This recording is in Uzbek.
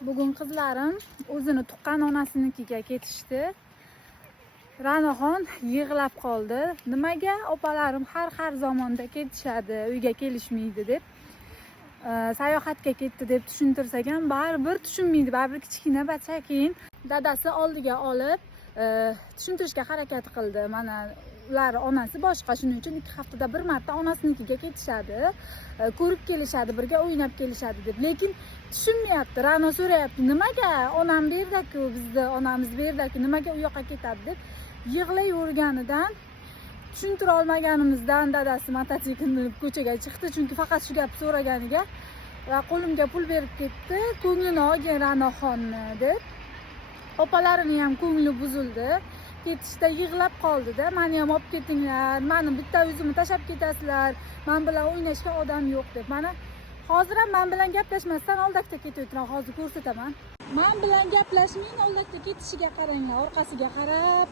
Bugun qizlarim o'zini tuqqan onasinikiga ketishdi. Ra'noxon yig'lab qoldi. Nimaga opalarim har zamonda ketishadi, uyga kelishmaydi deb. Sayohatga ketdi deb tushuntirsak ham baribir tushunmaydi. Baribir kichkina bachakin. Dadasi oldiga olib tushuntirishga harakat qildi. Mana ular onasi boshqa, shuning uchun 2 haftada bir marta onasinikiga ketishadi. Ko'rib kelishadi, birga o'ynab kelishadi deb. Lekin tushunmayapti. Ra'no so'rayapti, nimaga onam bu yerda-ku, bizni onamiz bu yerda-ku, nimaga u yoqqa ketadi deb yig'layverganidan tushuntira olmaganimizdan dadasi mototsiklni minib ko'chaga chiqdi, chunki faqat shu gapni so'raganiga va qo'limga pul berib ketdi, ko'nglini olgin Ra'noxonni deb. Opalarini ham ko'ngli buzildi. Ketishda yig'lab qoldi-da, meni ham olib ketinglar, meni bitta o'zimni tashlab ketasizlar, men bilan o'ynashga odam yo'q deb. Mana hozir ham men bilan gaplashmasdan oldakda ketayotgan, hozir ko'rsataman. Men bilan gaplashmang, oldakda ketishiga qaranglar, orqasiga qarab.